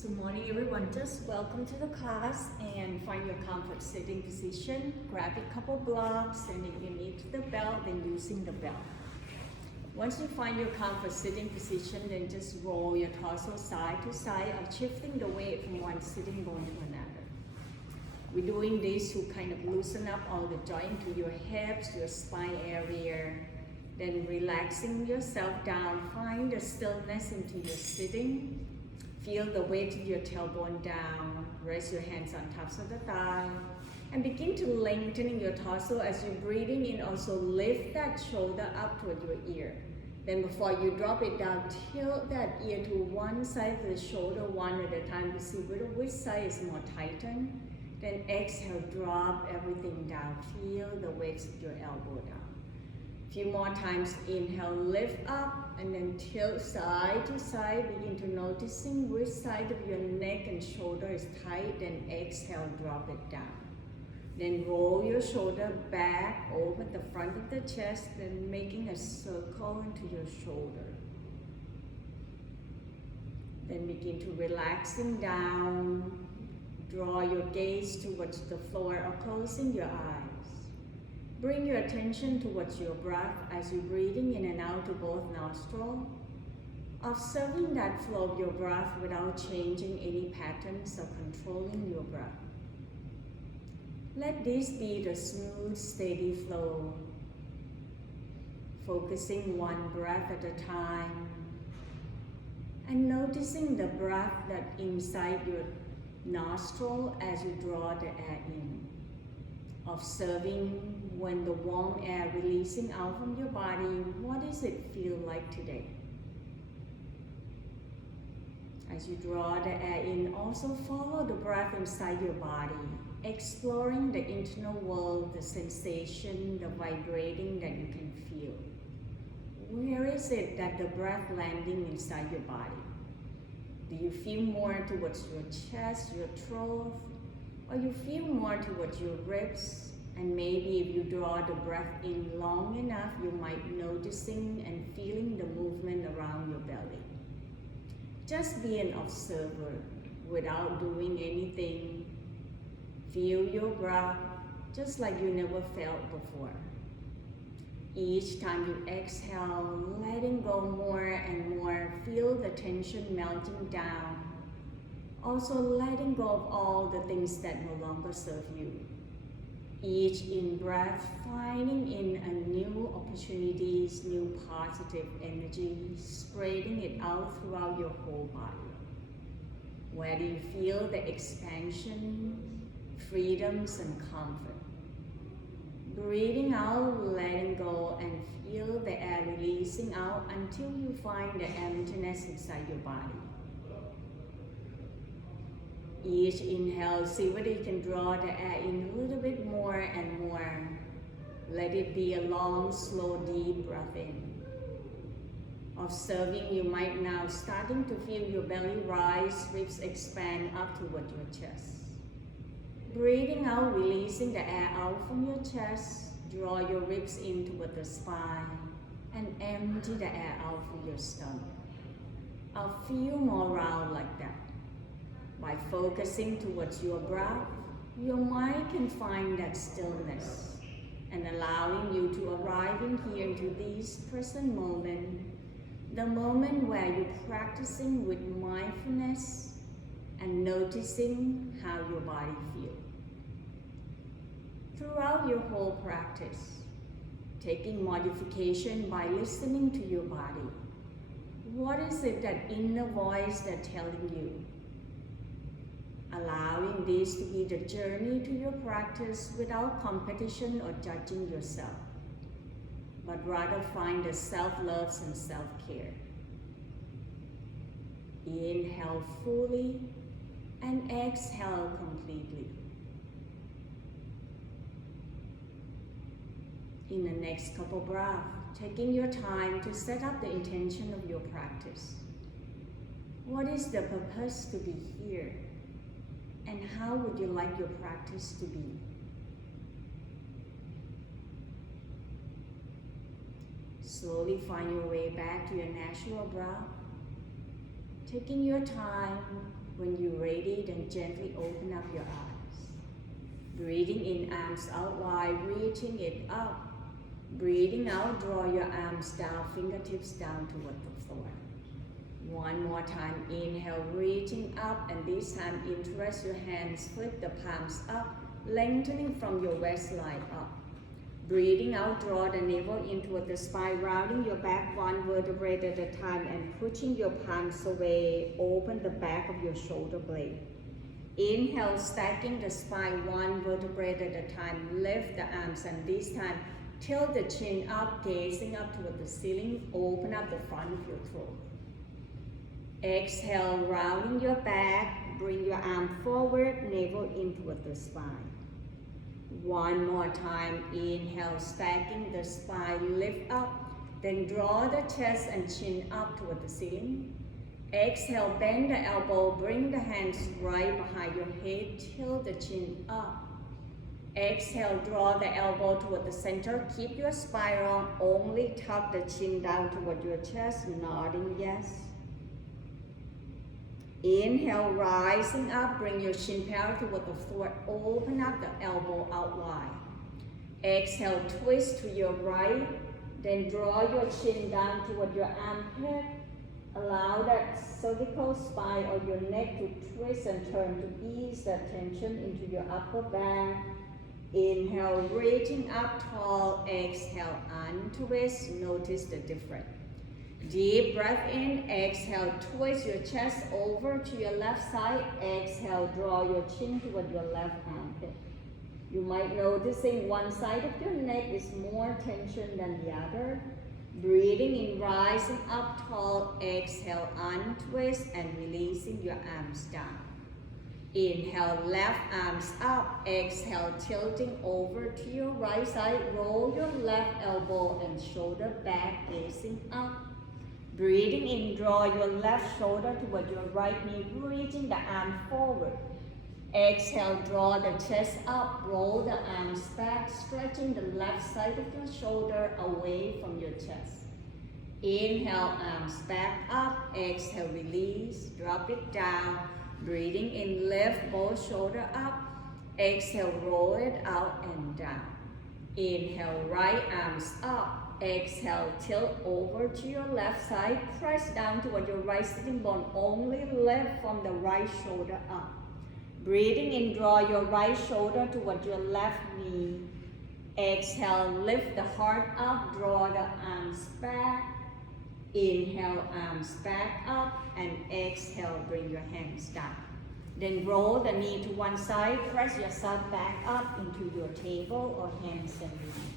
Good morning everyone, just welcome to the class and find your comfort sitting position. Grab a couple blocks and if you need the belt, then using the belt. Once you find your comfort sitting position, then just roll your torso side to side or shifting the weight from one sitting bone to another. We're doing this to kind of loosen up all the joint to your hips, your spine area, then relaxing yourself down, find the stillness into your sitting. Feel the weight of your tailbone down. Rest your hands on tops of the thigh. And begin to lengthening your torso as you're breathing in. Also lift that shoulder up toward your ear. Then before you drop it down, tilt that ear to one side of the shoulder one at a time to see which side is more tightened. Then exhale, drop everything down. Feel the weight of your elbow down. Few more times, inhale, lift up and then tilt side to side. Begin to noticing which side of your neck and shoulder is tight. Then exhale, drop it down. Then roll your shoulder back over the front of the chest, then making a circle into your shoulder. Then begin to relaxing down. Draw your gaze towards the floor or closing your eyes. Bring your attention towards your breath as you're breathing in and out to both nostrils. Observing that flow of your breath without changing any patterns or controlling your breath. Let this be the smooth, steady flow. Focusing one breath at a time. And noticing the breath that inside your nostril as you draw the air in. Observing when the warm air releasing out from your body, what does it feel like today? As you draw the air in, also follow the breath inside your body, exploring the internal world, the sensation, the vibrating that you can feel. Where is it that the breath landing inside your body? Do you feel more towards your chest, your throat, or you feel more towards your ribs? And maybe if you draw the breath in long enough, you might noticing and feeling the movement around your belly. Just be an observer without doing anything. Feel your breath just like you never felt before. Each time you exhale, letting go more and more, feel the tension melting down. Also letting go of all the things that no longer serve you. Each in-breath, finding in a new opportunities, new positive energy, spreading it out throughout your whole body. Where do you feel the expansion, freedoms, and comfort? Breathing out, letting go, and feel the air releasing out until you find the emptiness inside your body. Each inhale, see whether you can draw the air in a little bit more and more. Let it be a long, slow, deep breath in. Observing, you might now starting to feel your belly rise, ribs expand up toward your chest. Breathing out, releasing the air out from your chest. Draw your ribs in toward the spine and empty the air out from your stomach. A few more rounds like that. By focusing towards your breath, your mind can find that stillness and allowing you to arrive in here into this present moment, the moment where you're practicing with mindfulness and noticing how your body feels. Throughout your whole practice, taking modification by listening to your body. What is it that inner voice that's telling you? Allowing this to be the journey to your practice without competition or judging yourself, but rather find the self-love and self-care. Inhale fully and exhale completely. In the next couple breaths, taking your time to set up the intention of your practice. What is the purpose to be here? And how would you like your practice to be? Slowly find your way back to your natural breath. Taking your time, When you're ready, then gently open up your eyes. Breathing in, arms out wide, reaching it up. Breathing out, draw your arms down, fingertips down toward the floor. One more time, inhale, reaching up, and this time interlace your hands, flip the palms up, lengthening from your waistline up. Breathing out, draw the navel in toward the spine, rounding your back one vertebrae at a time and pushing your palms away. Open the back of your shoulder blade. Inhale, stacking the spine one vertebrae at a time. Lift the arms, and this time tilt the chin up, gazing up toward the ceiling. Open up the front of your throat. Exhale, rounding your back. Bring your arm forward, navel in toward the spine. One more time, inhale, stacking the spine, lift up, then draw the chest and chin up toward the ceiling. Exhale, bend the elbow, bring the hands right behind your head, tilt the chin up. Exhale, draw the elbow toward the center, keep your spiral, only tuck the chin down toward your chest, nodding yes. Inhale, rising up, bring your shin parallel toward the floor, open up the elbow out wide. Exhale, twist to your right, then draw your chin down toward your armpit. Allow that cervical spine or your neck to twist and turn to ease the tension into your upper back. Inhale, reaching up tall. Exhale, untwist. Notice the difference. Deep breath in, exhale, twist your chest over to your left side. Exhale, draw your chin toward your left armpit. You might noticing one side of your neck is more tension than the other. Breathing in, rising up tall. Exhale, untwist and releasing your arms down. Inhale, left arms up. Exhale, tilting over to your right side. Roll your left elbow and shoulder back, facing up. Breathing in, draw your left shoulder toward your right knee, reaching the arm forward. Exhale, draw the chest up, roll the arms back, stretching the left side of your shoulder away from your chest. Inhale, arms back up. Exhale, release, drop it down. Breathing in, lift both shoulders up. Exhale, roll it out and down. Inhale, right arms up. Exhale, tilt over to your left side. Press down toward your right sitting bone. Only lift from the right shoulder up. Breathing in, draw your right shoulder toward your left knee. Exhale, lift the heart up. Draw the arms back. Inhale, arms back up. And exhale, bring your hands down. Then roll the knee to one side. Press yourself back up into your table or handstand knees.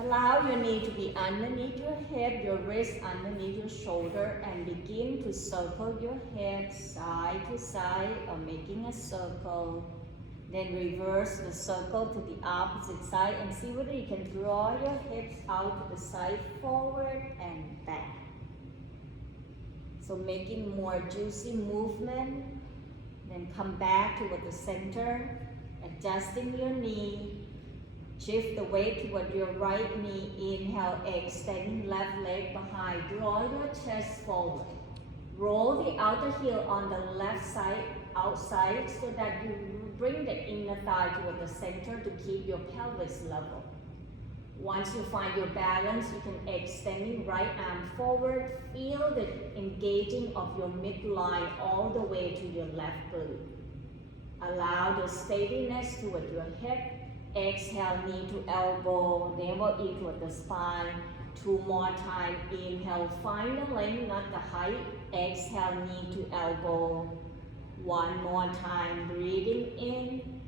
Allow your knee to be underneath your head, your wrist underneath your shoulder, and begin to circle your head side to side or making a circle. Then reverse the circle to the opposite side and see whether you can draw your hips out to the side, forward and back. So making more juicy movement. Then come back toward the center, adjusting your knee. Shift the weight toward your right knee. Inhale, extending left leg behind. Draw your chest forward. Roll the outer heel on the left side outside so that you bring the inner thigh toward the center to keep your pelvis level. Once you find your balance, you can extending right arm forward. Feel the engaging of your midline all the way to your left glute. Allow the steadiness toward your hip. Exhale, knee to elbow, navel in toward the spine. Two more times. Inhale, find the length, not the height. Exhale, knee to elbow. One more time. Breathing in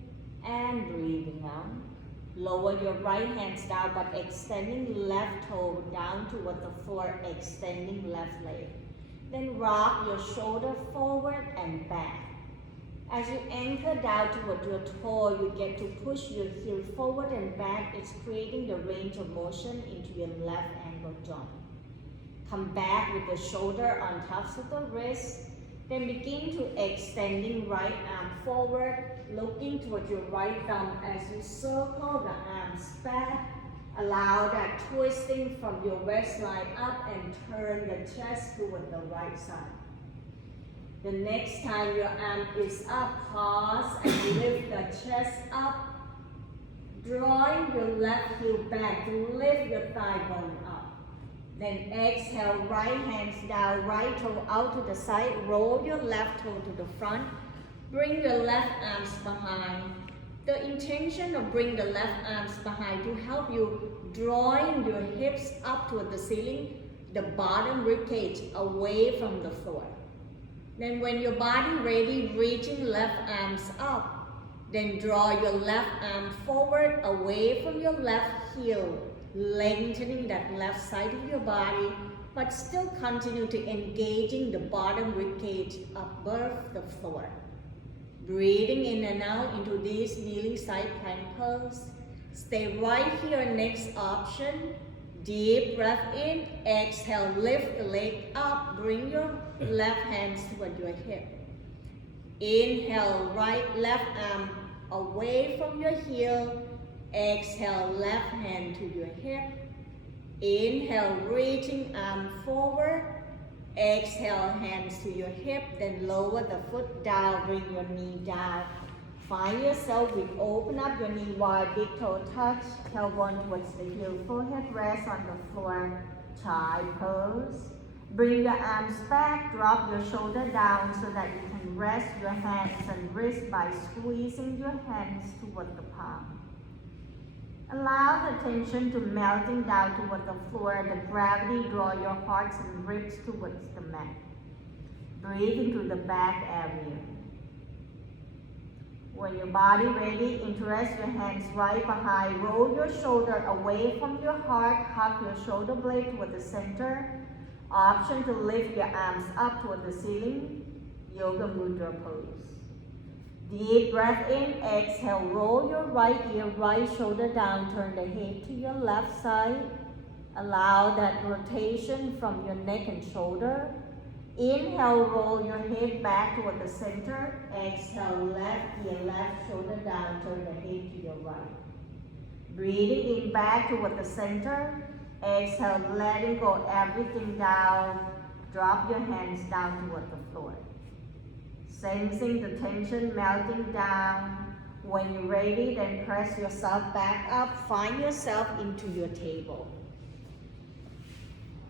and breathing out. Lower your right hands down, but extending left toe down toward the floor, extending left leg. Then rock your shoulder forward and back. As you anchor down toward your toe, you get to push your heel forward and back. It's creating the range of motion into your left ankle joint. Come back with the shoulder on tops of the wrist. Then begin to extending right arm forward, looking toward your right thumb as you circle the arms back. Allow that twisting from your waistline up and turn the chest toward the right side. The next time your arm is up, pause and lift the chest up. Drawing your left heel back, lift your thigh bone up. Then exhale, right hands down, right toe out to the side, roll your left toe to the front. Bring your left arms behind. The intention of bring the left arms behind to help you drawing your hips up toward the ceiling, the bottom rib cage away from the floor. Then when your body ready, reaching left arms up, then draw your left arm forward away from your left heel, lengthening that left side of your body, but still continue to engaging the bottom rib cage above the floor. Breathing in and out into this kneeling side plank pose. Stay right here, next option. Deep breath in, exhale, lift the leg up, bring your left hands toward your hip. Inhale, left arm away from your heel. Exhale, left hand to your hip. Inhale, reaching arm forward. Exhale, hands to your hip, then lower the foot down, bring your knee down. Find yourself with open up your knee wide, big toe touch, tailbone towards the heel, forehead rest on the floor, child pose. Bring your arms back, drop your shoulder down so that you can rest your hands and wrists by squeezing your hands toward the palm. Allow the tension to melting down toward the floor, the gravity draw your hearts and ribs towards the mat. Breathe into the back area. When your body ready, interlace your hands right behind, roll your shoulder away from your heart, hug your shoulder blade toward the center. Option to lift your arms up toward the ceiling, Yoga Mudra pose. Deep breath in, exhale, roll your right ear, right shoulder down, turn the head to your left side. Allow that rotation from your neck and shoulder. Inhale, roll your head back toward the center. Exhale, left ear, left shoulder down, turn the head to your right. Breathing in back toward the center. Exhale, letting go everything down. Drop your hands down toward the floor. Sensing the tension melting down. When you're ready, then press yourself back up. Find yourself into your table.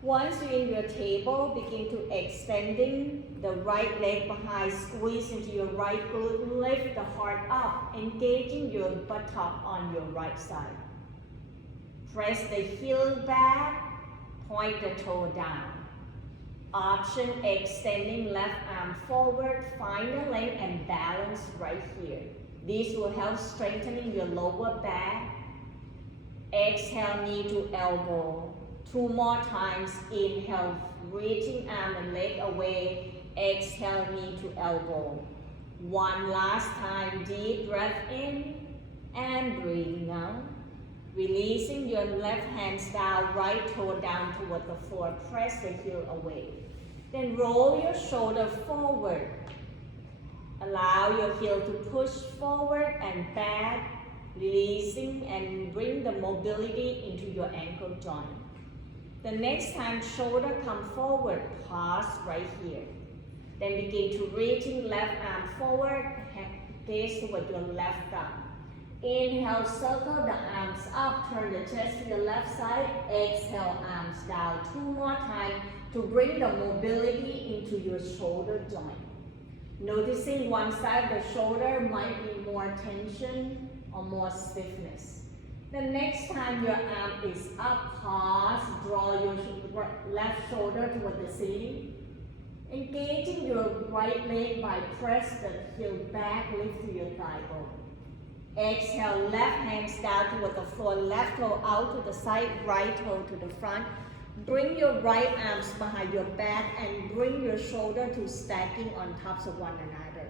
Once you're in your table, begin to extending the right leg behind. Squeeze into your right glute. Lift the heart up, engaging your buttock on your right side. Press the heel back, point the toe down. Option extending left arm forward, find the length and balance right here. This will help strengthening your lower back. Exhale, knee to elbow. 2 more times. Inhale, reaching arm and leg away. Exhale, knee to elbow. 1 last time. Deep breath in and breathing out. Releasing your left hands down, right toe down toward the floor. Press the heel away. Then roll your shoulder forward. Allow your heel to push forward and back, releasing and bring the mobility into your ankle joint. The next time shoulder come forward, pause right here. Then begin to reaching left arm forward, gaze toward your left thumb. Inhale, circle the arms up, turn the chest to the left side. Exhale, arms down. 2 more times to bring the mobility into your shoulder joint. Noticing one side of the shoulder might be more tension or more stiffness. The next time your arm is up, pause, draw your left shoulder toward the ceiling. Engaging your right leg by press the heel back, lift to your thigh bone. Exhale, left hands down toward the floor, left toe out to the side, right toe to the front. Bring your right arms behind your back and bring your shoulder to stacking on tops of one another.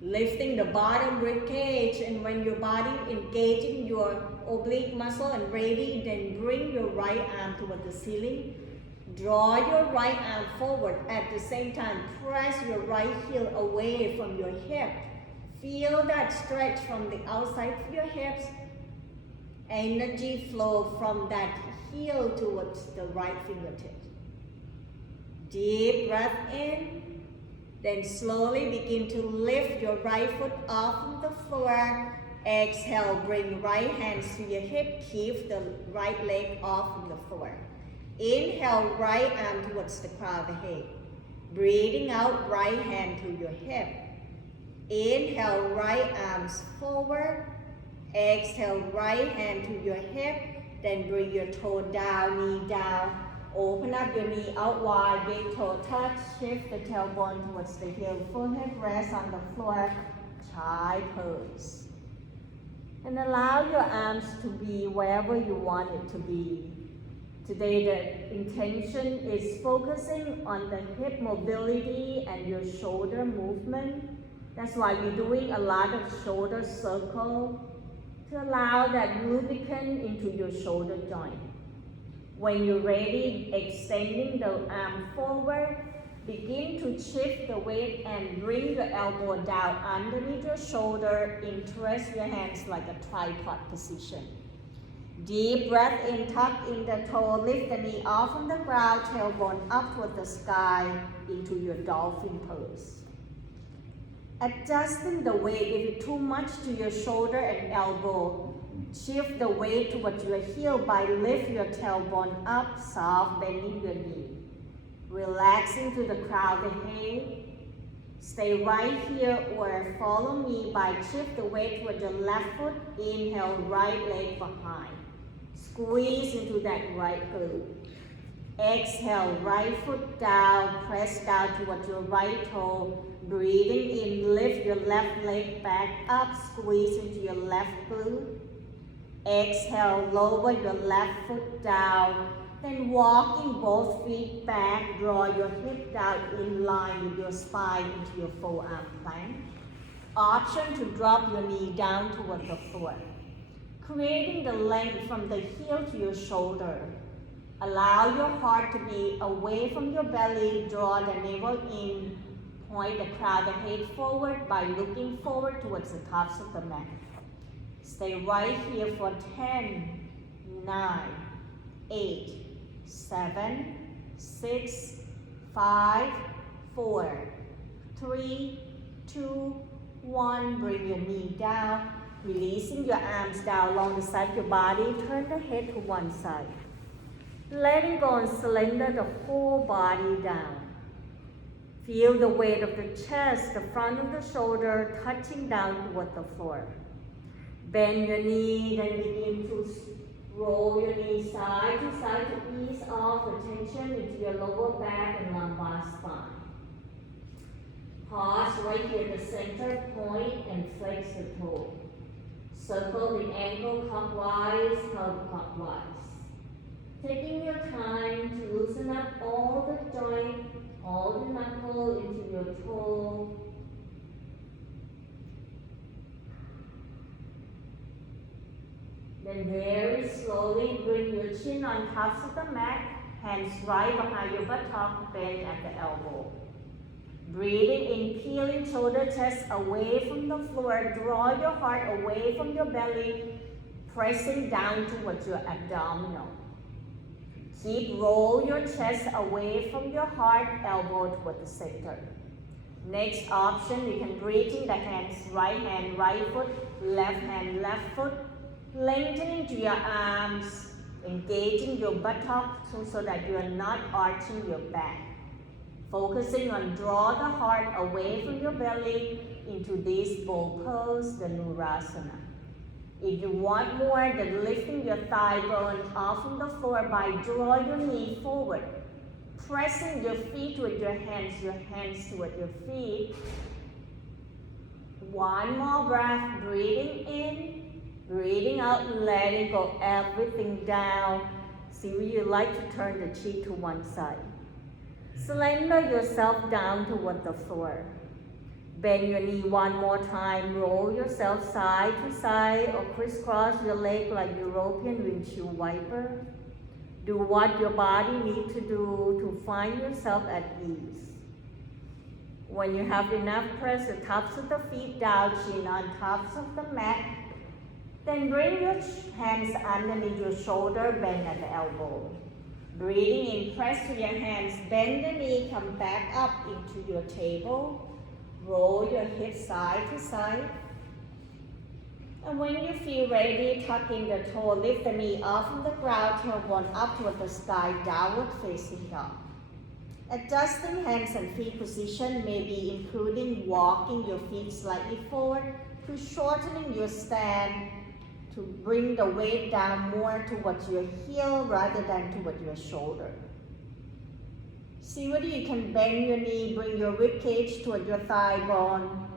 Lifting the bottom rib cage, and when your body engaging your oblique muscle and ready, then bring your right arm toward the ceiling. Draw your right arm forward. At the same time, press your right heel away from your hip. Feel that stretch from the outside of your hips. Energy flow from that heel towards the right fingertips. Deep breath in Then slowly begin to lift your right foot off of the floor. Exhale, bring right hands to your hip. Keep the right leg off of the floor. Inhale, right arm towards the crown of the head. Breathing out, right hand to your hip. Inhale, right arms forward. Exhale, right hand to your hip. Then bring your toe down, knee down. Open up your knee out wide, big toe touch. Shift the tailbone towards the heel. Forehead rest on the floor. Child pose. And allow your arms to be wherever you want it to be. Today the intention is focusing on the hip mobility and your shoulder movement. That's why we're doing a lot of shoulder circle to allow that lubricant into your shoulder joint. When you're ready, extending the arm forward, begin to shift the weight and bring your elbow down underneath your shoulder. Interest your hands like a tripod position. Deep breath in, tuck in the toe, lift the knee off from the ground, tailbone up toward the sky into your dolphin pose. Adjusting the weight, if it's too much to your shoulder and elbow, shift the weight towards your heel by lift your tailbone up, soft, bending your knee. Relaxing to the crown of the head. Stay right here or follow me by shift the weight toward your left foot. Inhale, right leg behind. Squeeze into that right glute. Exhale, right foot down, press down towards your right toe. Breathing in, lift your left leg back up, squeeze into your left glute. Exhale, lower your left foot down. Then walking both feet back, draw your hip down in line with your spine into your forearm plank. Option to drop your knee down toward the floor. Creating the length from the heel to your shoulder. Allow your heart to be away from your belly, draw the navel in, point the crown of the head forward by looking forward towards the tops of the mat. Stay right here for 10, 9, 8, 7, 6, 5, 4, 3, 2, 1. Bring your knee down, releasing your arms down along the side of your body. Turn the head to one side. Letting go and surrender the whole body down. Feel the weight of the chest, the front of the shoulder touching down toward the floor. Bend your knee, then begin to roll your knee side to side to ease off the tension into your lower back and lumbar spine. Pause right here at the center point and flex the toe. Circle the ankle clockwise, counterclockwise. Taking your time to loosen up all the joint, all the knuckle into your toe. Then very slowly bring your chin on top of the mat, hands right behind your buttock, bend at the elbow. Breathing in, peeling shoulder, chest away from the floor. Draw your heart away from your belly, pressing down towards your abdominal. Keep roll your chest away from your heart, elbow toward the center. Next option, you can breathe in the hands, right foot, left foot. Lengthening to your arms, engaging your buttocks so that you are not arching your back. Focusing on draw the heart away from your belly into this bowl pose, the Nurasana. If you want more, then lifting your thigh bone off from the floor by draw your knee forward. Pressing your feet with your hands toward your feet. One more breath, breathing in. Breathing out, letting go everything down. See where you like to turn the cheek to one side. Surrender yourself down toward the floor. Bend your knee one more time. Roll yourself side to side or crisscross your leg like European windshield wiper. Do what your body needs to do to find yourself at ease. When you have enough, press the tops of the feet down, chin on tops of the mat. Then bring your hands underneath your shoulder, bend at the elbow. Breathing in, press to your hands, bend the knee, come back up into your table. Roll your hips side to side. And when you feel ready, tuck in the toe, lift the knee off from the ground, tailbone up toward the sky, downward facing dog. Adjusting hands and feet position may be including walking your feet slightly forward to shortening your stand to bring the weight down more towards your heel rather than towards your shoulder. See whether you can bend your knee, bring your rib cage toward your thigh bone,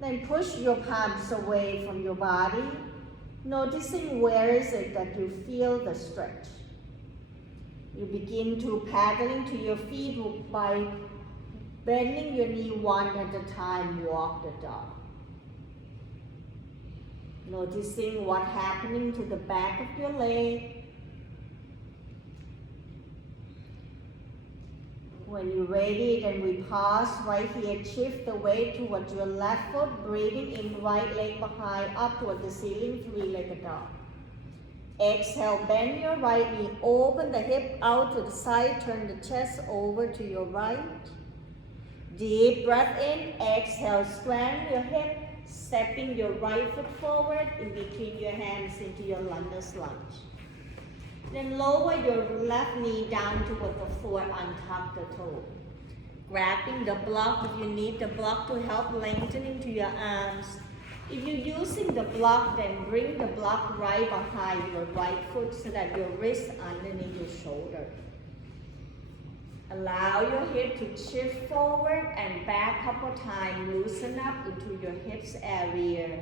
then push your palms away from your body, noticing where is it that you feel the stretch. You begin to paddling to your feet by bending your knee one at a time, walk the dog. Noticing what's happening to the back of your leg. When you're ready, then we pause right here. Shift the weight towards your left foot, breathing in, right leg behind, up toward the ceiling, three-legged dog. Exhale, bend your right knee, open the hip out to the side, turn the chest over to your right. Deep breath in, exhale, strand your hip, stepping your right foot forward in between your hands into your lunge lunge. Then lower your left knee down toward the floor, untuck the toe. Grabbing the block if you need the block to help lengthening to your arms. If you're using the block, then bring the block right behind your right foot so that your wrist underneath your shoulder. Allow your hip to shift forward and back a couple times. Loosen up into your hips area.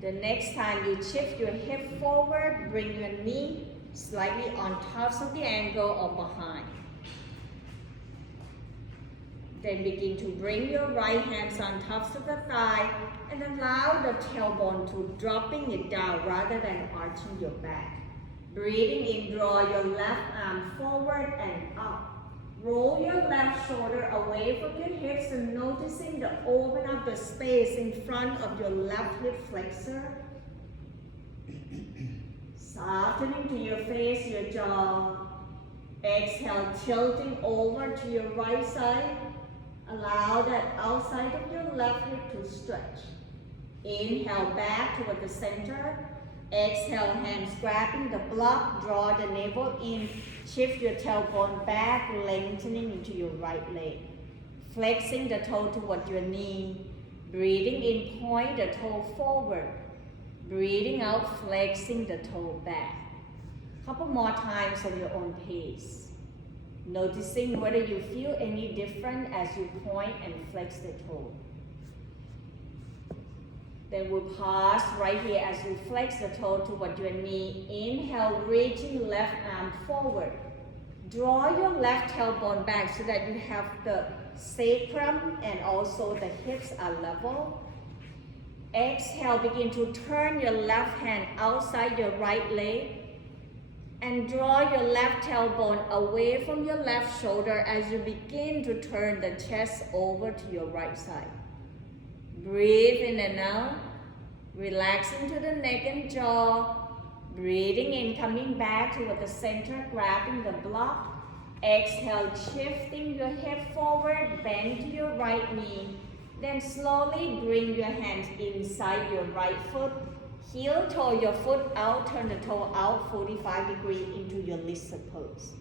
The next time you shift your hip forward, bring your knee slightly on top of the ankle or behind. Then begin to bring your right hands on top of the thigh and allow the tailbone to dropping it down rather than arching your back. Breathing in, draw your left arm forward and up. Roll your left shoulder away from your hips and noticing the open up the space in front of your left hip flexor. Softening to your face, your jaw. Exhale, tilting over to your right side. Allow that outside of your left hip to stretch. Inhale back toward the center. Exhale, hands grabbing the block, draw the navel in, shift your tailbone back, lengthening into your right leg. Flexing the toe toward your knee. Breathing in, point the toe forward. Breathing out, flexing the toe back. Couple more times at your own pace. Noticing whether you feel any different as you point and flex the toe. Then we'll pause right here as you flex the toe toward your knee. Inhale, reaching left arm forward. Draw your left tailbone back so that you have the sacrum and also the hips are level. Exhale, begin to turn your left hand outside your right leg. And draw your left tailbone away from your left shoulder as you begin to turn the chest over to your right side. Breathe in and out. Relaxing to the neck and jaw. Breathing in, coming back toward the center, grabbing the block. Exhale, shifting your hip forward, bend to your right knee. Then slowly bring your hands inside your right foot. Heel toe your foot out, turn the toe out 45 degrees into your lizard pose.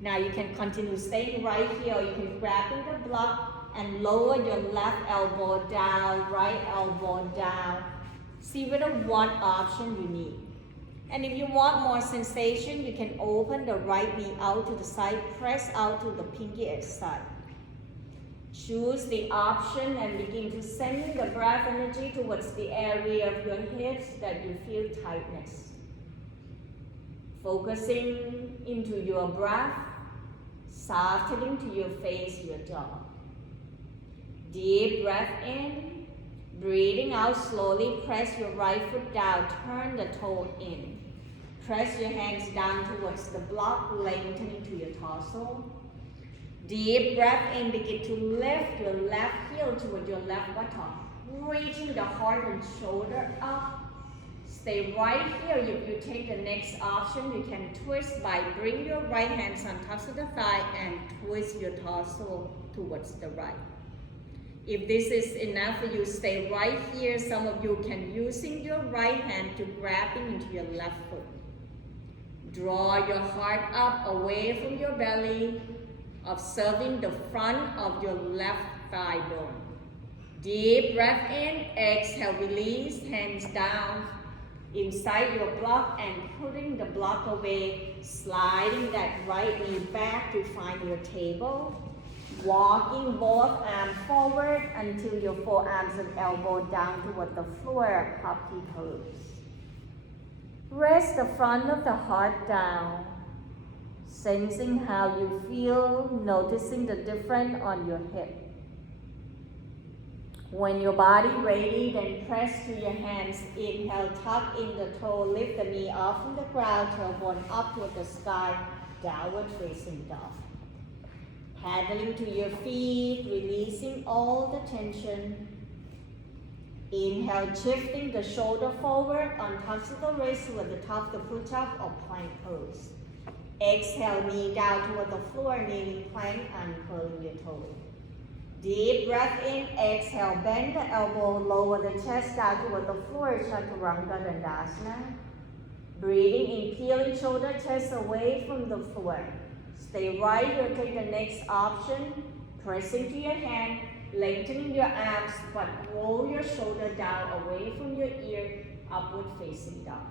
Now you can continue staying right here, or you can grab in the block and lower your left elbow down, right elbow down. See whether one option you need. And if you want more sensation, you can open the right knee out to the side, press out to the pinky edge side. Choose the option and begin to send the breath energy towards the area of your hips that you feel tightness. Focusing into your breath, softening to your face, your jaw. Deep breath in, breathing out slowly, press your right foot down, turn the toe in. Press your hands down towards the block, lengthening to your torso. Deep breath in, begin to lift your left heel toward your left buttock. Reaching the heart and shoulder up. Stay right here. If you take the next option, you can twist by bring your right hands on top of the thigh and twist your torso towards the right. If this is enough for you, stay right here. Some of you can using your right hand to grabbing into your left foot. Draw your heart up away from your belly, observing the front of your left thigh bone. Deep breath in, exhale, release, hands down inside your block and putting the block away, sliding that right knee back to find your table. Walking both arms forward until your forearms and elbow down toward the floor, puppy pose. Rest the front of the heart down, sensing how you feel, noticing the difference on your hip. When your body ready, then press to your hands. Inhale, tuck in the toe, lift the knee off from the ground, tailbone up toward the sky, downward facing dog. Paddling to your feet, releasing all the tension. Inhale, shifting the shoulder forward on top of the wrist with the top of the push-up or plank pose. Exhale, knee down toward the floor, kneeling plank and curling your toes. Deep breath in, exhale, bend the elbow, lower the chest down toward the floor, Chaturanga Dandasana. Breathing in, peeling shoulder, chest away from the floor. Stay right here, take the next option, pressing to your hand, lengthening your arms, but roll your shoulder down away from your ear, upward facing dog.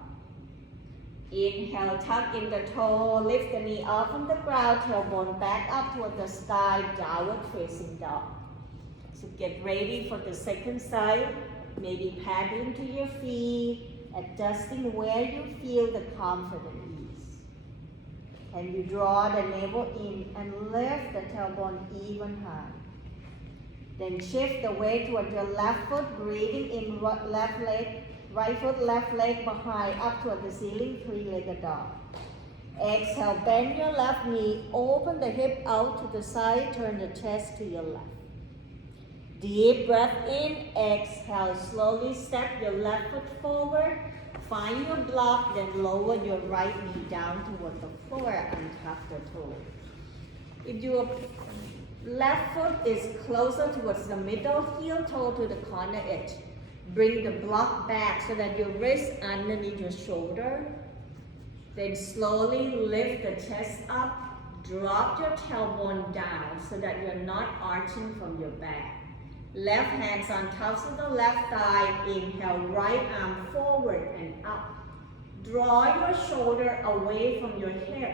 Inhale, tuck in the toe, lift the knee up from the ground, tailbone back up toward the sky, downward facing dog. So get ready for the second side, maybe paddling to your feet, adjusting where you feel the comfort and ease. Can you draw the navel in and lift the tailbone even high? Then shift the weight toward your left foot, breathing in left leg, right foot, left leg behind, up toward the ceiling, three-legged dog. Exhale, bend your left knee, open the hip out to the side, turn the chest to your left. Deep breath in, exhale, slowly step your left foot forward, find your block, then lower your right knee down toward the floor and tuck the toe. If your left foot is closer towards the middle, heel toe to the corner edge. Bring the block back so that your wrist underneath your shoulder. Then slowly lift the chest up, drop your tailbone down so that you're not arching from your back. Left hands on top of the left thigh. Inhale, right arm forward and up. Draw your shoulder away from your hip.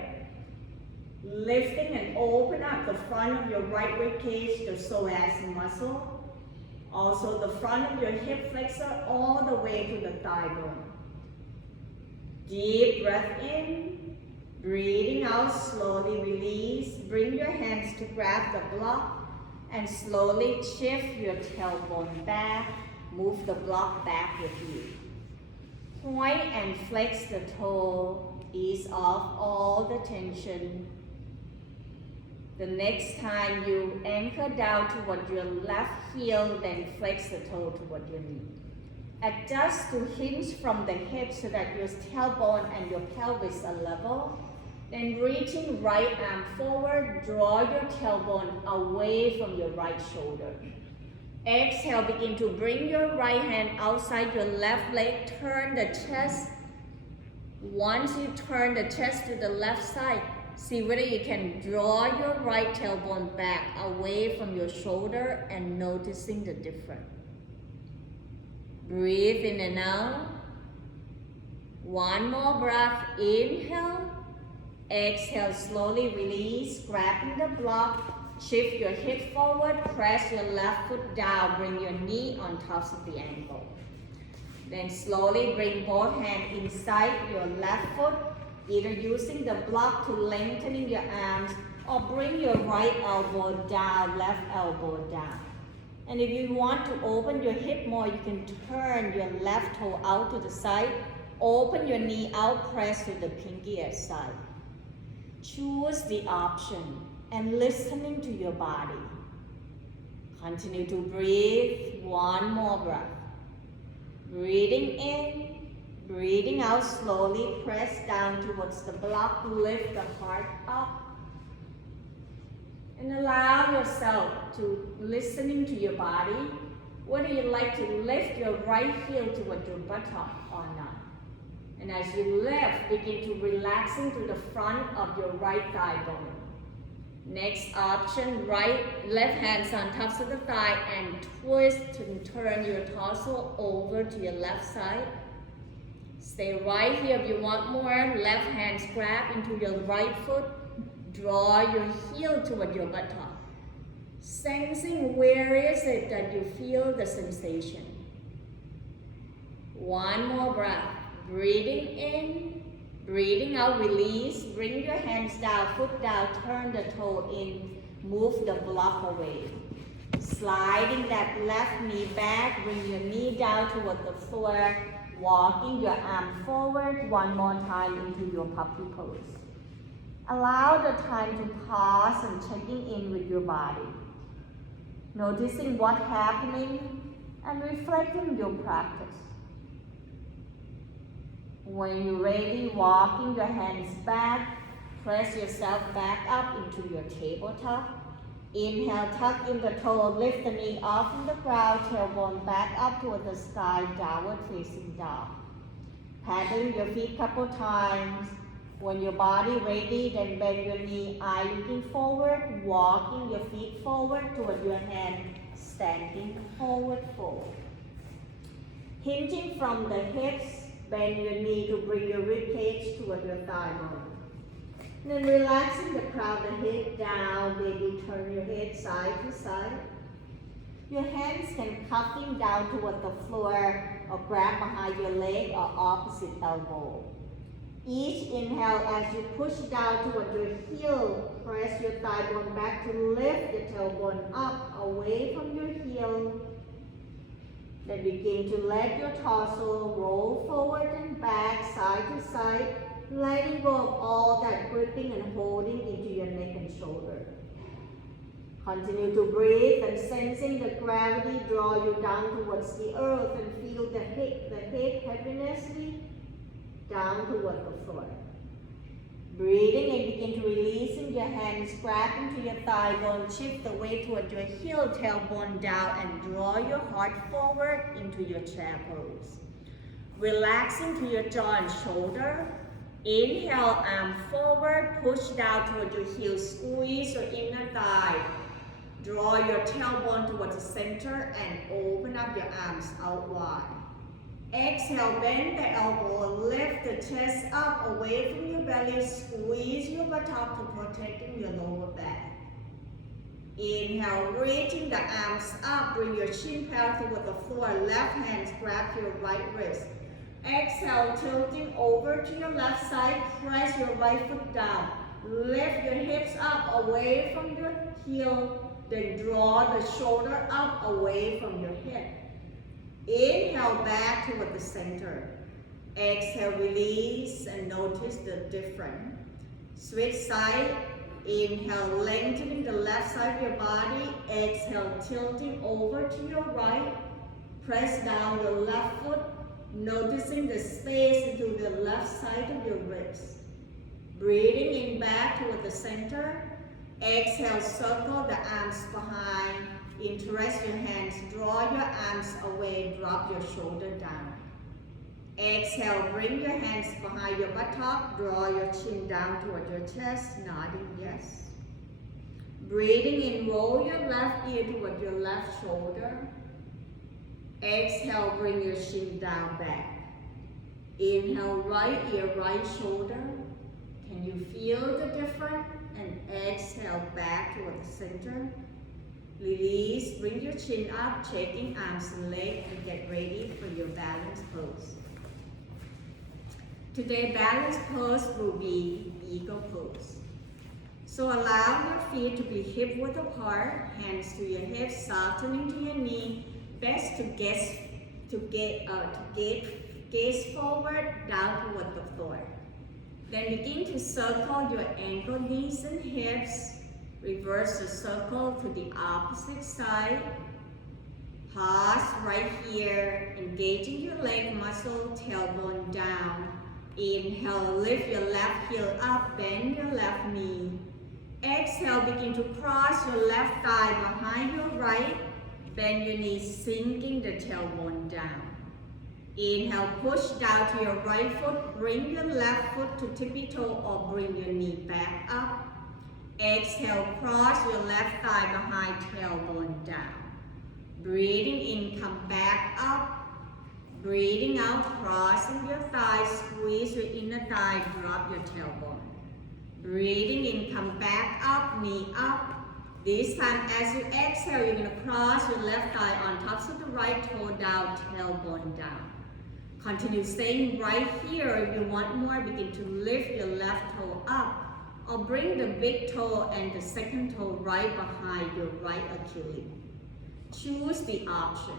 Lifting and open up the front of your right rib cage, the psoas muscle. Also the front of your hip flexor all the way to the thigh bone. Deep breath in. Breathing out, slowly release. Bring your hands to grab the block and slowly shift your tailbone back. Move the block back with you. Point and flex the toe. Ease off all the tension. The next time you anchor down toward your left heel, then flex the toe toward your knee. Adjust to hinge from the hip so that your tailbone and your pelvis are level. Then reaching right arm forward, draw your tailbone away from your right shoulder. Exhale, begin to bring your right hand outside your left leg, turn the chest. Once you turn the chest to the left side, see whether you can draw your right tailbone back away from your shoulder and noticing the difference. Breathe in and out. One more breath. Inhale. Exhale, slowly release, grabbing the block. Shift your hip forward, press your left foot down, bring your knee on top of the ankle. Then slowly bring both hands inside your left foot, either using the block to lengthening your arms or bring your right elbow down, left elbow down. And if you want to open your hip more, you can turn your left toe out to the side, open your knee out, press to the pinky at side. Choose the option and listening to your body. Continue to breathe. One more breath. Breathing in, Breathing out slowly, press down towards the block, lift the heart up. And allow yourself to listening to your body. Whether you like to lift your right heel toward your buttock or not. And as you lift, begin to relaxing to the front of your right thigh bone. Next option, left hands on tops of the thigh and twist and turn your torso over to your left side. Stay right here if you want more. Left hand grab into your right foot. Draw your heel toward your buttock. Sensing where is it that you feel the sensation. One more breath. Breathing in, breathing out, release. Bring your hands down, foot down, turn the toe in, move the block away. Sliding that left knee back, bring your knee down toward the floor. Walking your arm forward one more time into your puppy pose. Allow the time to pause and checking in with your body. Noticing what's happening and reflecting your practice. When you're ready, walking your hands back, press yourself back up into your tabletop. Inhale, tuck in the toe, lift the knee off from the ground, tailbone back up toward the sky, downward facing dog. Paddling your feet couple times. When your body ready, then bend your knee, eye looking forward, walking your feet forward toward your hand, standing forward, fold. Hinging from the hips, bend your knee to bring your rib cage toward your thigh bone. Then relaxing the crown of the head down, maybe turn your head side to side. Your hands can cupping down toward the floor or grab behind your leg or opposite elbow. Each inhale as you push down toward your heel, press your thigh bone back to lift the tailbone up away from your heel. Then begin to let your torso roll forward and back, side to side, letting go of all that gripping and holding into your neck and shoulder. Continue to breathe and sensing the gravity draw you down towards the earth and feel the head heaviness down toward the floor. Breathing and begin to releasing your hands, grab into your thigh bone, shift the weight toward your heel, tailbone down, and draw your heart forward into your chair pose. Relaxing to your jaw and shoulder. Inhale, arm forward, push down toward your heel, squeeze your inner thigh. Draw your tailbone towards the center and open up your arms out wide. Exhale, bend the elbow, lift the chest up away from your belly, squeeze your buttock to protecting your lower back. Inhale, reaching the arms up, bring your shin pad toward the floor, left hand grab your right wrist. Exhale, tilting over to your left side, press your right foot down. Lift your hips up away from your heel, then draw the shoulder up away from your hip. Inhale back toward the center. Exhale, release and notice the difference. Switch side. Inhale, lengthening the left side of your body. Exhale, tilting over to your right. Press down your left foot, noticing the space into the left side of your ribs. Breathing in back toward the center. Exhale, circle the arms behind. Interlace your hands, draw your arms away, drop your shoulder down. Exhale, bring your hands behind your buttock, draw your chin down toward your chest, nodding yes. Breathing in, roll your left ear toward your left shoulder. Exhale, bring your chin down back. Inhale, right ear, right shoulder. Can you feel the difference? And exhale, back toward the center. Release, bring your chin up, checking arms and legs, and get ready for your balance pose. Today, balance pose will be eagle pose. So allow your feet to be hip width apart, hands to your hips, softening to your knee. Best to gaze forward, down toward the floor. Then begin to circle your ankle, knees, and hips. Reverse the circle to the opposite side. Pause right here, engaging your leg muscle, tailbone down. Inhale, lift your left heel up, bend your left knee. Exhale, begin to cross your left thigh behind your right. Bend your knees, sinking the tailbone down. Inhale, push down to your right foot. Bring your left foot to tippy toe or bring your knee back up. Exhale, cross your left thigh behind, tailbone down. Breathing in, come back up. Breathing out, crossing your thighs, squeeze your inner thigh, drop your tailbone. Breathing in, come back up, knee up. This time as you exhale, you're going to cross your left thigh on tops of the right toe down, tailbone down. Continue staying right here. If you want more, begin to lift your left toe up or bring the big toe and the second toe right behind your right Achilles. Choose the option.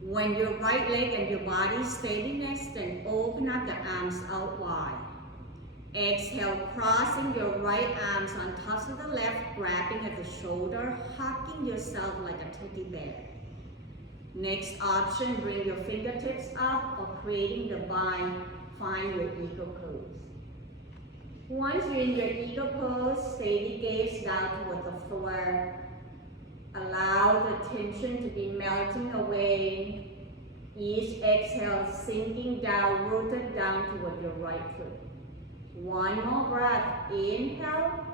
When your right leg and your body steadiness, then open up the arms out wide. Exhale, crossing your right arms on tops of the left, grabbing at the shoulder, hugging yourself like a teddy bear. Next option, bring your fingertips up or creating the bind, find your eagle pose. Once you're in your eagle pose, steady gaze down toward the floor. Allow the tension to be melting away. Each exhale, sinking down, rooted down toward your right foot. One more breath. Inhale.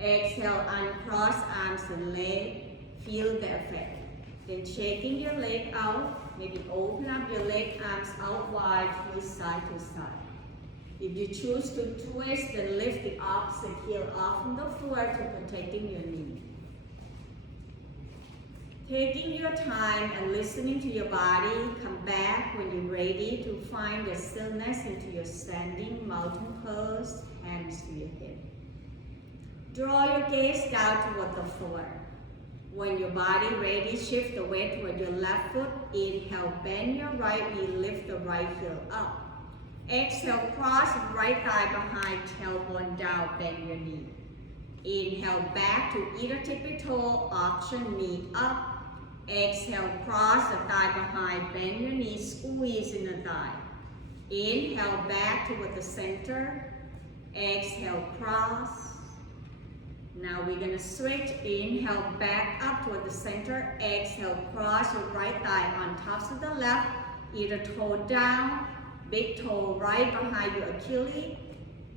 Exhale, uncross arms and leg. Feel the effect. Then shaking your leg out. Maybe open up your leg, arms out wide, twist side to side. If you choose to twist, then lift the opposite heel off from the floor to protecting your knee. Taking your time and listening to your body, come back when you're ready to find the stillness into your standing mountain pose, hands to your hip. Draw your gaze down toward the floor. When your body ready, shift the weight toward your left foot. Inhale, bend your right knee, lift the right heel up. Exhale, cross right thigh behind, tailbone down, bend your knee. Inhale, back to either tippy toe, option knee up. Exhale, cross the thigh behind, bend your knee, squeeze in the thigh. Inhale, back toward the center. Exhale, cross. Now we're going to switch. Inhale, back up toward the center. Exhale, cross your right thigh on tops of the left. Either toe down, big toe right behind your Achilles,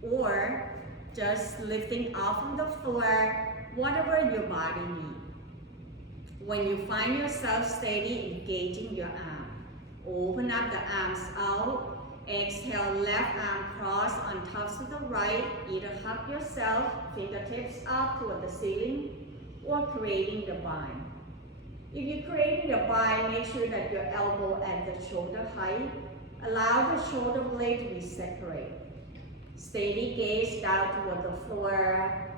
or just lifting off from the floor, whatever your body needs. When you find yourself steady, engaging your arm. Open up the arms out. Exhale, left arm cross on tops of the right. Either hug yourself, fingertips up toward the ceiling, or creating the bind. If you're creating the bind, make sure that your elbow at the shoulder height. Allow the shoulder blade to be separate. Steady gaze down toward the floor.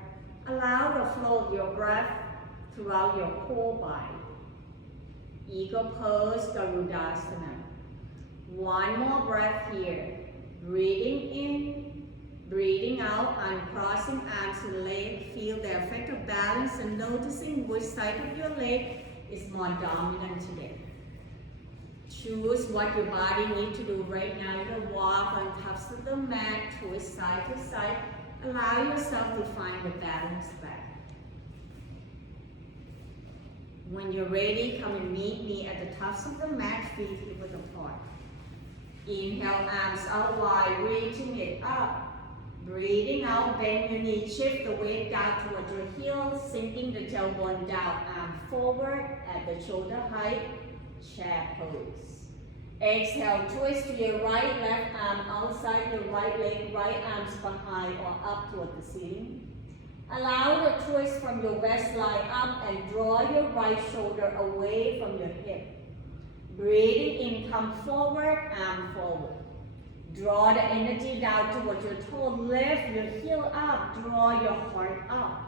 Allow the flow of your breath throughout your whole body. Eagle pose, Garudasana. One more breath here. Breathing in, breathing out, uncrossing arms and legs. Feel the effect of balance and noticing which side of your leg is more dominant today. Choose what your body needs to do right now. You can walk on tops of the mat, twist side to side. Allow yourself to find the balance back. When you're ready, come and meet me at the tops of the mat, feet hip width apart. Inhale, arms out wide, reaching it up. Breathing out, bend your knee, shift the weight down towards your heels, sinking the tailbone down, arm forward at the shoulder height, chair pose. Exhale, twist to your right, left arm outside the right leg, right arms behind or up toward the ceiling. Allow the twist from your waistline up and draw your right shoulder away from your hip. Breathing in, come forward, arm forward. Draw the energy down towards your toe, lift your heel up, draw your heart up.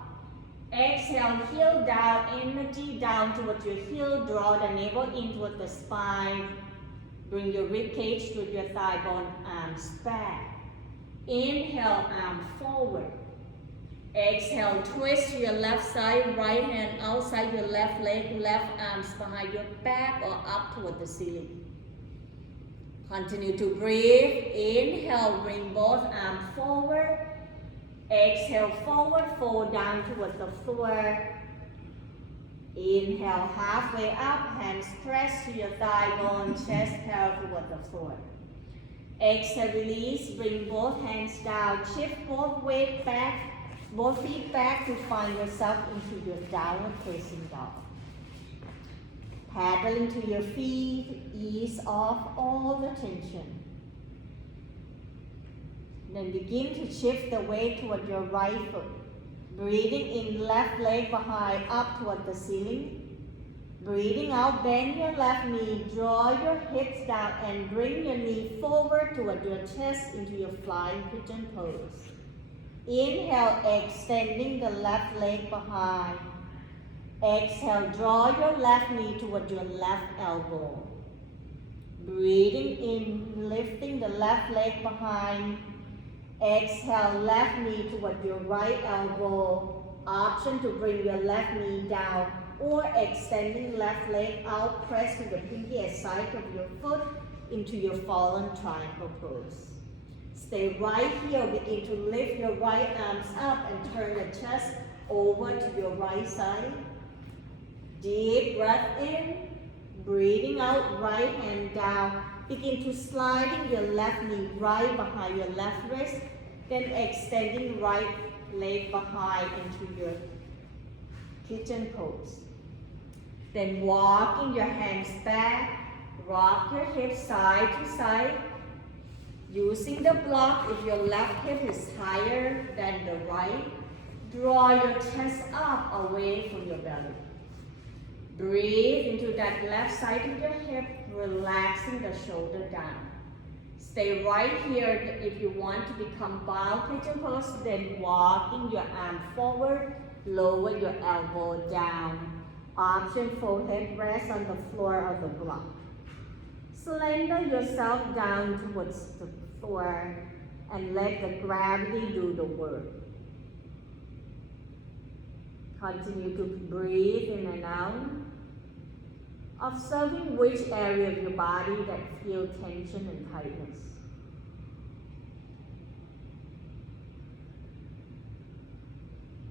Exhale, heel down, energy down towards your heel, draw the navel in toward the spine. Bring your rib cage to your thigh bone, arms back. Inhale, arm forward. Exhale, twist your left side, right hand outside your left leg, left arms behind your back or up toward the ceiling. Continue to breathe. Inhale, bring both arms forward. Exhale, forward, fold down toward the floor. Inhale, halfway up, hands press to your thigh bone, chest held toward the floor. Exhale, release, bring both hands down, shift both weight back, both feet back to find yourself into your downward facing dog. Paddle into your feet, ease off all the tension. Then begin to shift the weight toward your right foot. Breathing in, left leg behind, up toward the ceiling. Breathing out, bend your left knee, draw your hips down and bring your knee forward toward your chest into your flying pigeon pose. Inhale, extending the left leg behind. Exhale, draw your left knee toward your left elbow. Breathing in, lifting the left leg behind. Exhale, left knee toward your right elbow. Option to bring your left knee down or extending left leg out, press to the pinky at side of your foot into your fallen triangle pose. Stay right here, begin to lift your right arms up and turn the chest over to your right side. Deep breath in, breathing out, right hand down. Begin to sliding your left knee right behind your left wrist, then extending right leg behind into your pigeon pose. Then walking your hands back, rock your hips side to side. Using the block, if your left hip is higher than the right, draw your chest up away from your belly. Breathe into that left side of your hip, relaxing the shoulder down. Stay right here. If you want to become bow pigeon pose, then walking your arm forward, lower your elbow down. Option forehead rest on the floor of the block. Slender yourself down towards the floor and let the gravity do the work. Continue to breathe in and out, observing which area of your body that feels tension and tightness.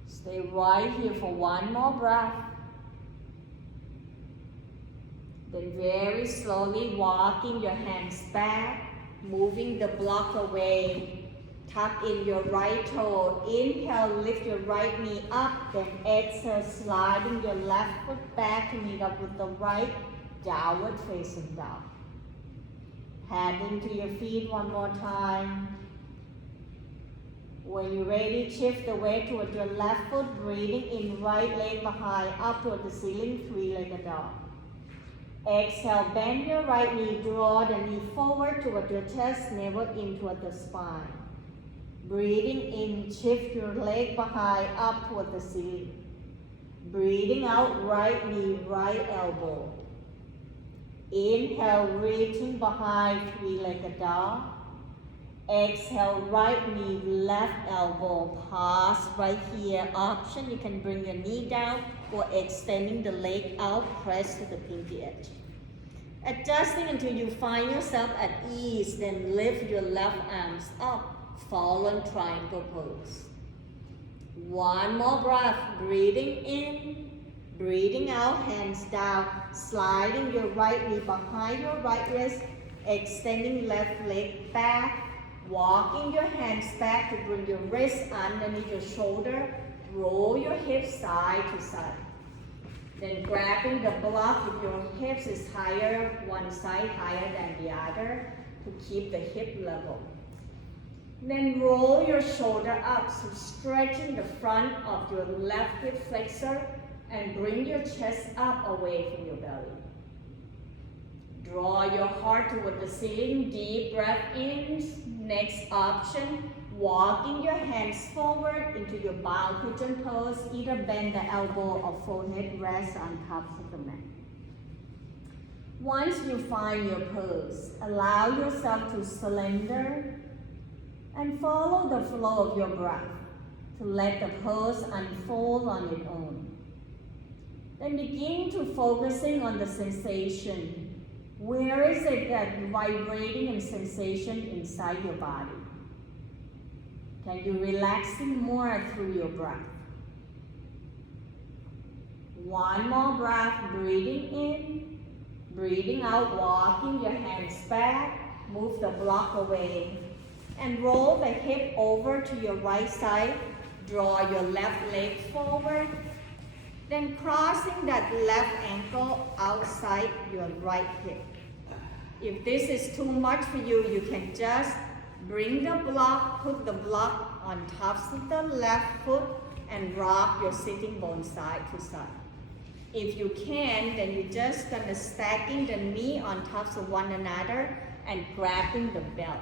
Stay right here for one more breath. Then very slowly walking your hands back, moving the block away. Tuck in your right toe. Inhale, lift your right knee up. Then exhale, sliding your left foot back to meet up with the right, downward facing dog. Paddling to your feet one more time. When you're ready, shift the weight toward your left foot, breathing in, right leg behind, up toward the ceiling, three-legged dog. Exhale, bend your right knee, draw the knee forward toward your chest, navel in toward the spine. Breathing in, shift your leg behind, up toward the ceiling. Breathing out, right knee, right elbow. Inhale, reaching behind, three-legged dog. Exhale, right knee, left elbow. Pause right here. Option, you can bring your knee down or extending the leg out, press to the pinky edge. Adjusting until you find yourself at ease, then lift your left arms up. Fallen triangle pose. One more breath, breathing in, breathing out, hands down, sliding your right knee behind your right wrist, extending left leg back, walking your hands back to bring your wrist underneath your shoulder, roll your hips side to side. Then grabbing the block if your hips is higher, one side higher than the other to keep the hip level. Then roll your shoulder up, so stretching the front of your left hip flexor and bring your chest up away from your belly. Draw your heart toward the ceiling, deep breath in. Next option, walking your hands forward into your bow pigeon pose, either bend the elbow or forehead rest on top of the mat. Once you find your pose, allow yourself to surrender and follow the flow of your breath. to let the pose unfold on its own. Then begin to focusing on the sensation. Where is it that vibrating and sensation inside your body? Can you relaxing more through your breath? One more breath, breathing in, breathing out, walking your hands back, move the block away, and roll the hip over to your right side, draw your left leg forward, then crossing that left ankle outside your right hip. If this is too much for you, you can just bring the block, put the block on top of the left foot and rock your sitting bone side to side. If you can, then you're just gonna stacking the knee on top of one another and grabbing the belt.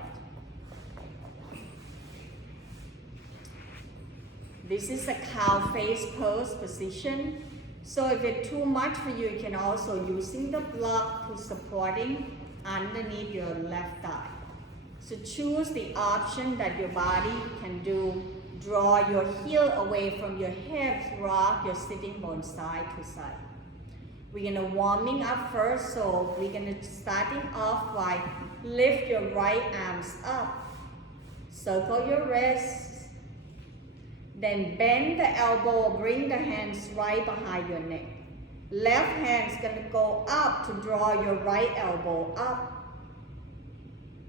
This is a cow face pose position. So if it's too much for you, you can also using the block to supporting underneath your left thigh. So choose the option that your body can do. Draw your heel away from your hips, rock your sitting bone side to side. We're gonna warming up first, so we're gonna starting off by lift your right arms up, circle your wrists, then bend the elbow, bring the hands right behind your neck. Left hand's gonna go up to draw your right elbow up.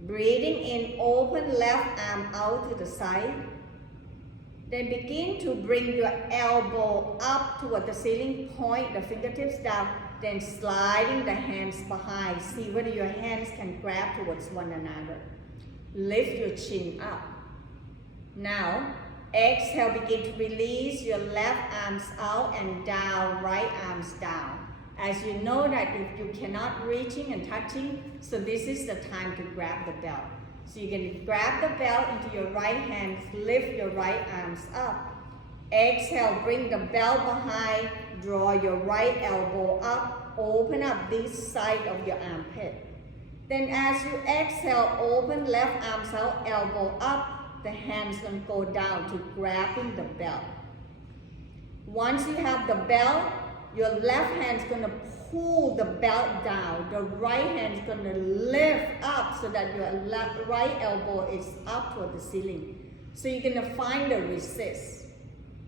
Breathing in, open left arm out to the side. Then begin to bring your elbow up toward the ceiling, point the fingertips down, then sliding the hands behind. See whether your hands can grab towards one another. Lift your chin up. Now, exhale, begin to release your left arms out and down, right arms down. As you know that if you cannot reaching and touching, so this is the time to grab the belt. So you can grab the belt into your right hand, lift your right arms up. Exhale, bring the belt behind, draw your right elbow up, open up this side of your armpit. Then as you exhale, open left arms out, elbow up, the hands gonna go down to grabbing the belt. Once you have the belt, your left hand's gonna pull the belt down. The right hand's gonna lift up so that your right elbow is up toward the ceiling. So you're gonna find the resist.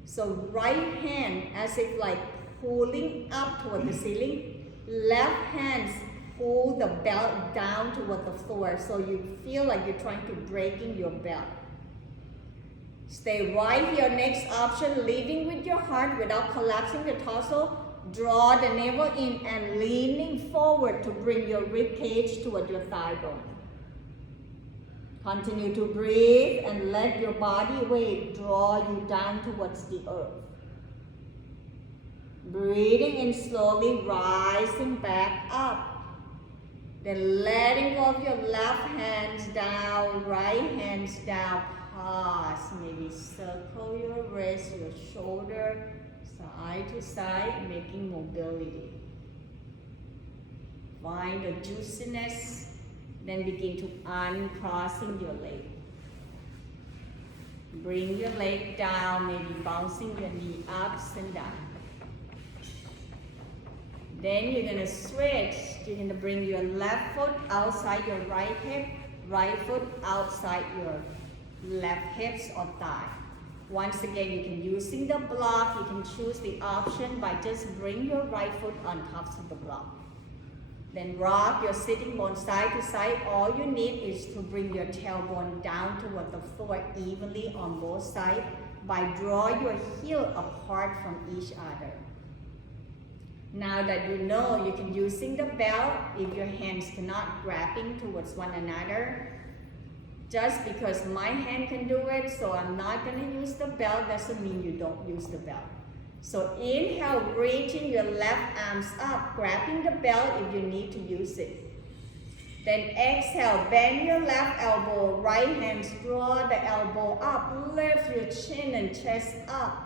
So right hand as if like pulling up toward the ceiling. Left hands pull the belt down toward the floor. So you feel like you're trying to breaking your belt. Stay right here. Next option, leading with your heart without collapsing the torso. Draw the navel in and leaning forward to bring your rib cage toward your thigh bone. Continue to breathe and let your body weight draw you down towards the earth. Breathing in slowly, rising back up. Then letting go of your left hands down, right hands down. Pause. Maybe circle your wrist, your shoulder, side to side, making mobility. Find the juiciness, then begin to uncrossing your leg. Bring your leg down, maybe bouncing your knee ups and down. Then you're gonna switch. You're gonna bring your left foot outside your right hip, right foot outside your left hips or thigh. Once again, you can using the block, you can choose the option by just bring your right foot on top of the block. Then rock your sitting bone side to side. All you need is to bring your tailbone down toward the floor evenly on both sides by draw your heel apart from each other. Now that you know you can using the belt if your hands cannot grabbing towards one another. Just because my hand can do it, so I'm not going to use the belt, doesn't mean you don't use the belt. So inhale, reaching your left arms up, grabbing the belt if you need to use it. Then exhale, bend your left elbow, right hand, draw the elbow up, lift your chin and chest up.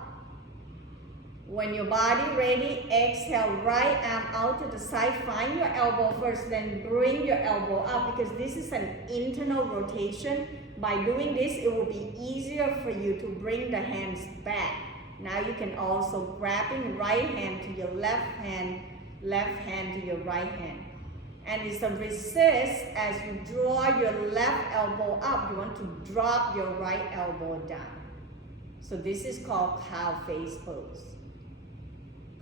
When your body ready, exhale, right arm out to the side, find your elbow first, then bring your elbow up because this is an internal rotation. By doing this, it will be easier for you to bring the hands back. Now you can also grabbing right hand to your left hand to your right hand. And it's a resist as you draw your left elbow up. You want to drop your right elbow down. So this is called cow face pose.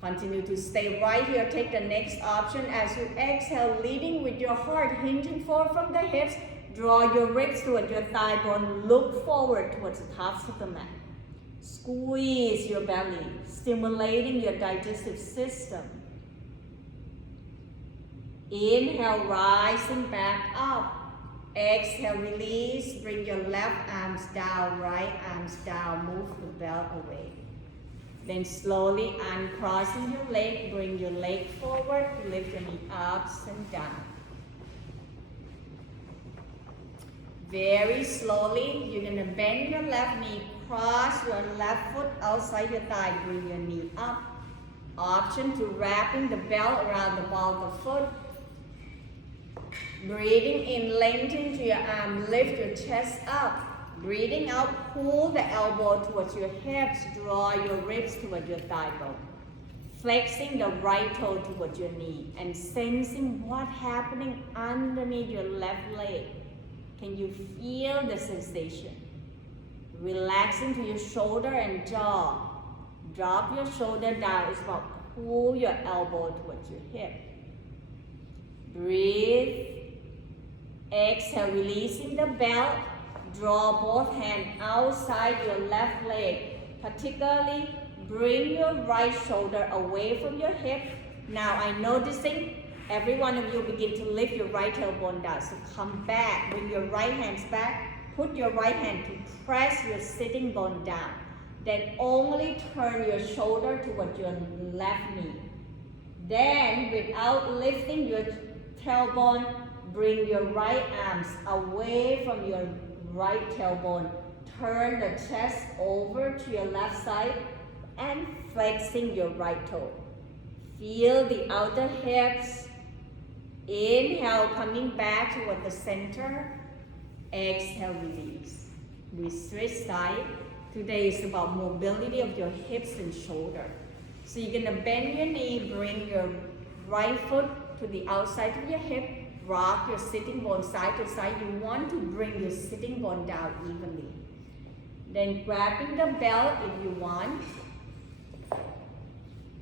Continue to stay right here. Take the next option as you exhale, leading with your heart, hinging forward from the hips. Draw your ribs towards your thigh bone. Look forward towards the tops of the mat. Squeeze your belly, stimulating your digestive system. Inhale, rising back up. Exhale, release. Bring your left arms down, right arms down. Move the belt away. Then slowly uncrossing your leg. Bring your leg forward. Lift your knee up and down. Very slowly, you're going to bend your left knee. Cross your left foot outside your thigh. Bring your knee up. Option to wrapping the belt around the ball of the foot. Breathing in, lengthen to your arm, lift your chest up. Breathing out, pull the elbow towards your hips, draw your ribs towards your thigh bone. Flexing the right toe towards your knee and sensing what's happening underneath your left leg. Can you feel the sensation? Relaxing to your shoulder and jaw. Drop your shoulder down. It's about pull your elbow towards your hip. Breathe. Exhale, releasing the belt. Draw both hands outside your left leg. Particularly, bring your right shoulder away from your hip. Now I'm noticing every one of you begin to lift your right tailbone down. So come back, bring your right hands back. Put your right hand to press your sitting bone down. Then only turn your shoulder towards your left knee. Then, without lifting your tailbone, bring your right arms away from your right tailbone. Turn the chest over to your left side and flexing your right toe. Feel the outer hips. Inhale, coming back toward the center. Exhale, release. We switch side. Today is about mobility of your hips and shoulder. So you're gonna bend your knee, bring your right foot to the outside of your hip, rock your sitting bone side to side. You want to bring your sitting bone down evenly. Then grabbing the belt if you want.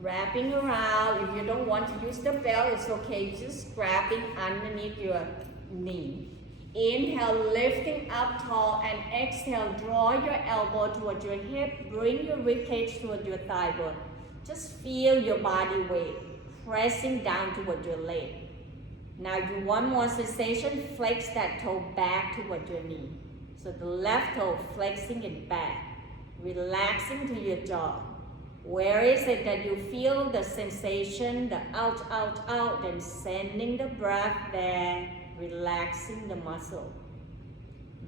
Wrapping around. If you don't want to use the belt, it's okay. Just grabbing underneath your knee. Inhale, lifting up tall, and exhale, draw your elbow towards your hip, bring your rib cage towards your thigh bone. Just feel your body weight pressing down towards your leg. Now you want more sensation, flex that toe back towards your knee. So the left toe, flexing it back, relaxing to your jaw. Where is it that you feel the sensation, the out, out, out, then sending the breath there, relaxing the muscle.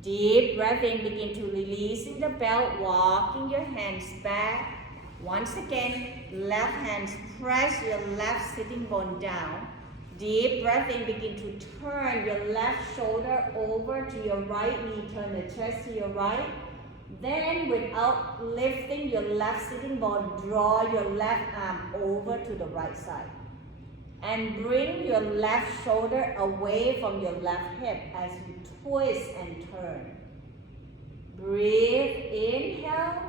Deep breath in, begin to releasing the belt, walking your hands back. Once again, left hands press your left sitting bone down. Deep breath in, begin to turn your left shoulder over to your right knee, turn the chest to your right. Then without lifting your left sitting bone, draw your left arm over to the right side. And bring your left shoulder away from your left hip as you twist and turn. Breathe, inhale.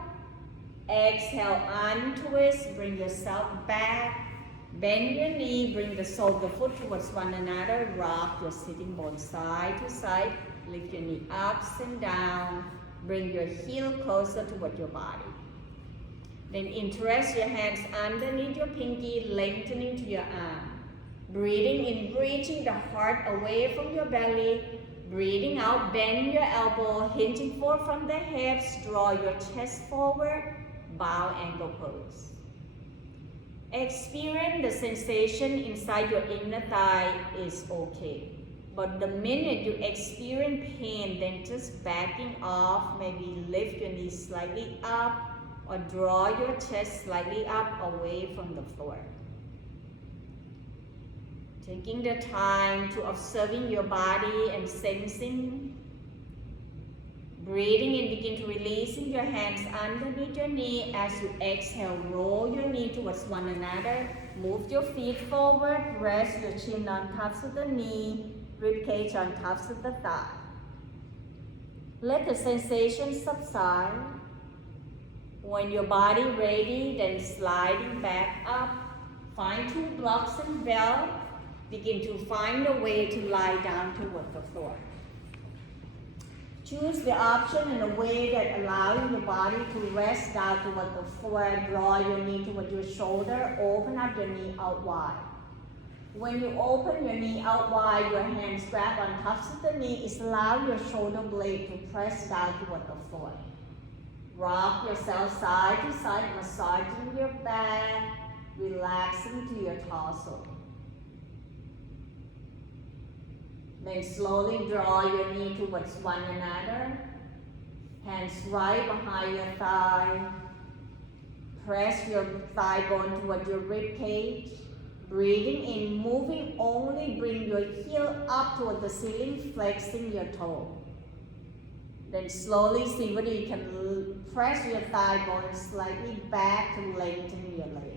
Exhale, untwist, bring yourself back. Bend your knee, bring the sole of the foot towards one another. Rock your sitting bone side to side. Lift your knee up and down. Bring your heel closer toward your body. Then interlace your hands underneath your pinky, lengthening to your arm. Breathing in, reaching the heart away from your belly. Breathing out, bend your elbow, hinging forward from the hips. Draw your chest forward, bow ankle pose. Experience the sensation inside your inner thigh is okay. But the minute you experience pain, then just backing off, maybe lift your knees slightly up or draw your chest slightly up away from the floor. Taking the time to observing your body and sensing Breathing in, begin to releasing your hands underneath your knee. As you exhale, roll your knee towards one another. Move your feet forward. Rest your chin on tops of the knee. Ribcage on tops of the thigh. Let the sensation subside. When your body ready, then sliding back up. Find 2 blocks and belt. Begin to find a way to lie down toward the floor. Choose the option in a way that allows your body to rest down toward the floor. Draw your knee toward your shoulder. Open up your knee out wide. When you open your knee out wide, your hands grab on tops of the knee. Allow your shoulder blade to press down toward the floor. Rock yourself side to side, massaging your back, relaxing to your torso. Then slowly draw your knee towards one another. Hands right behind your thigh. Press your thigh bone toward your rib cage. Breathing in, moving only, bring your heel up toward the ceiling, flexing your toe. Then slowly see whether you can press your thigh bone slightly back to lengthen your leg.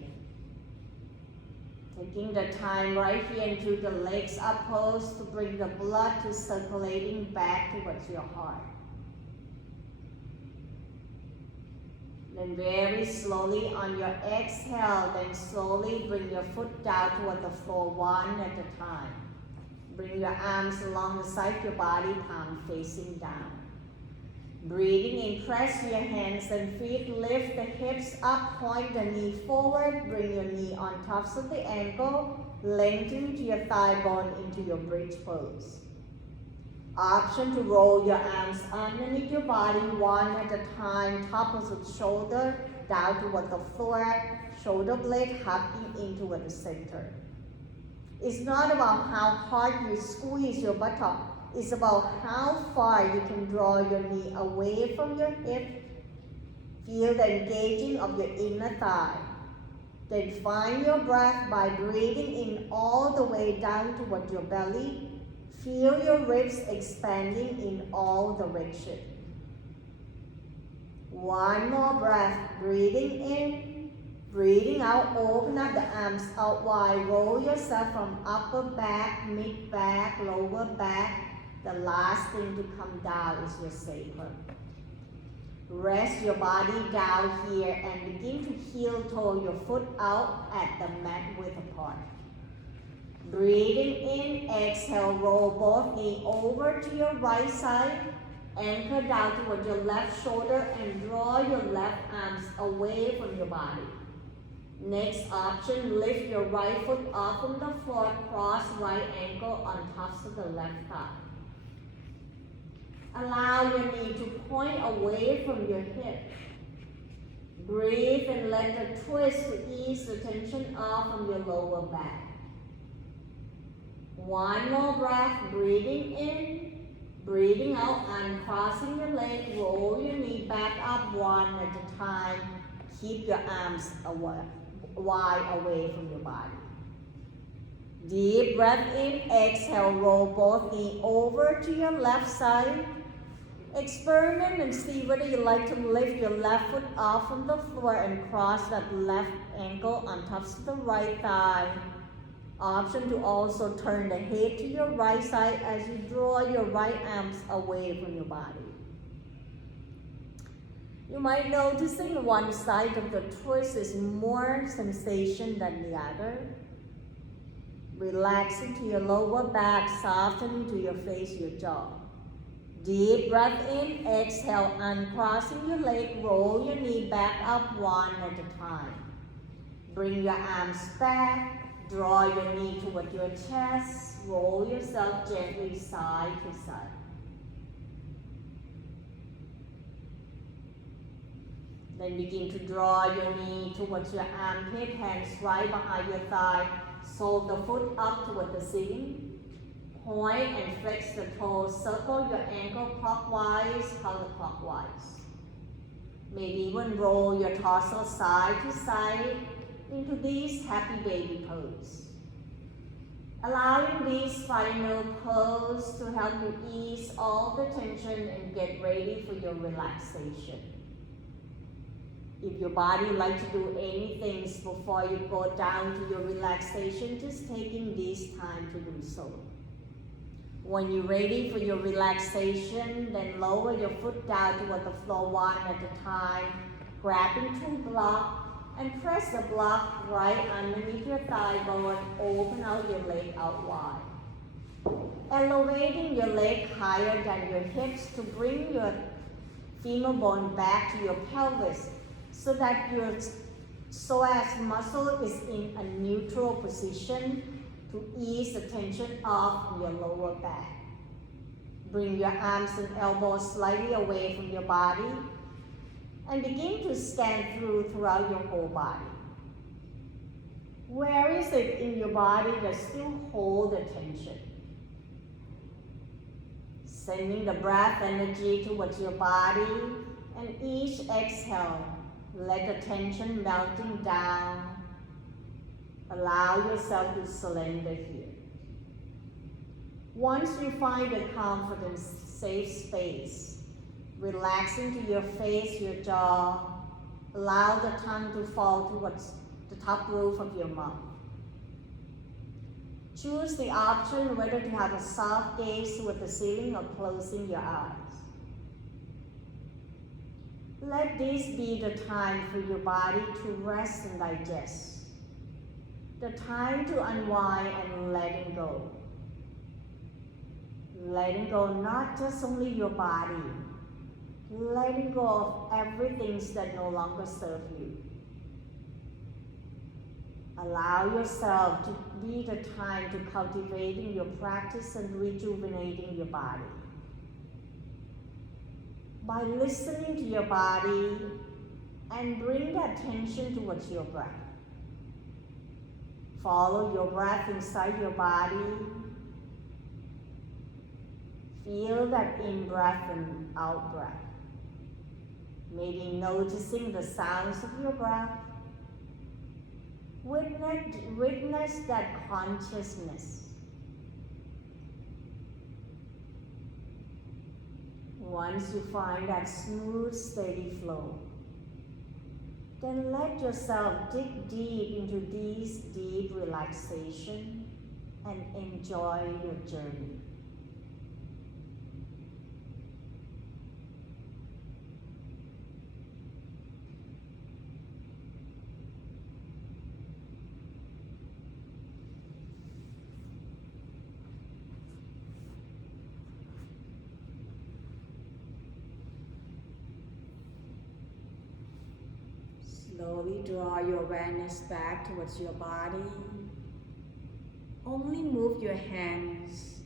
Taking the time right here into the legs up close to bring the blood to circulating back towards your heart. Then very slowly on your exhale, then slowly bring your foot down toward the floor one at a time. Bring your arms along the side of your body, palm facing down. Breathing in, press your hands and feet, lift the hips up, point the knee forward, bring your knee on tops of the ankle, lengthen to your thigh bone into your bridge pose. Option to roll your arms underneath your body one at a time, top of the shoulder, down toward the floor, shoulder blade hugging in toward the center. It's not about how hard you squeeze your buttock. It's about how far you can draw your knee away from your hip. Feel the engaging of your inner thigh. Then find your breath by breathing in all the way down toward your belly. Feel your ribs expanding in all directions. One more breath, breathing in, breathing out, open up the arms out wide, roll yourself from upper back, mid back, lower back. The last thing to come down is your sacrum. Rest your body down here and begin to heel toe your foot out at the mat width apart. Breathing in, exhale, roll both knees over to your right side, anchor down toward your left shoulder and draw your left arms away from your body. Next option, lift your right foot up from the floor, cross right ankle on tops of the left thigh. Allow your knee to point away from your hip. Breathe and let the twist to ease the tension off from your lower back. One more breath, breathing in, breathing out, uncrossing your leg, roll your knee back up one at a time. Keep your arms wide away from your body. Deep breath in, exhale, roll both knees over to your left side. Experiment and see whether you like to lift your left foot off from the floor and cross that left ankle on top of the right thigh. Option to also turn the head to your right side as you draw your right arms away from your body. You might notice that one side of the twist is more sensation than the other. Relaxing to your lower back, softening to your face, your jaw. Deep breath in, exhale, uncrossing your leg, roll your knee back up one at a time. Bring your arms back. Draw your knee toward your chest, roll yourself gently side to side. Then begin to draw your knee towards your armpit, hands right behind your thigh, sole the foot up toward the ceiling. Point and flex the toes, circle your ankle clockwise, counterclockwise. Maybe even roll your torso side to side into this happy baby pose. Allowing this final pose to help you ease all the tension and get ready for your relaxation. If your body likes to do anything before you go down to your relaxation, just taking this time to do so. When you're ready for your relaxation, then lower your foot down toward the floor one at a time, grabbing two blocks, and press the block right underneath your thigh bone. Open out your leg out wide. Elevating your leg higher than your hips to bring your femur bone back to your pelvis so that your psoas muscle is in a neutral position to ease the tension off your lower back. Bring your arms and elbows slightly away from your body and begin to scan throughout your whole body. Where is it in your body that still holds the tension? Sending the breath energy towards your body, and each exhale, let the tension melting down. Allow yourself to surrender here. Once you find a confident, safe space, relax into your face, your jaw. Allow the tongue to fall towards the top roof of your mouth. Choose the option whether to have a soft gaze toward the ceiling or closing your eyes. Let this be the time for your body to rest and digest. The time to unwind and letting go. Letting go not just only your body, letting go of everything that no longer serves you. Allow yourself to be the time to cultivating your practice and rejuvenating your body. By listening to your body and bring that attention towards your breath. Follow your breath inside your body. Feel that in-breath and out-breath. Maybe noticing the sounds of your breath. Witness that consciousness. Once you find that smooth, steady flow, then let yourself dig deep into this deep relaxation and enjoy your journey. Slowly draw your awareness back towards your body. Only move your hands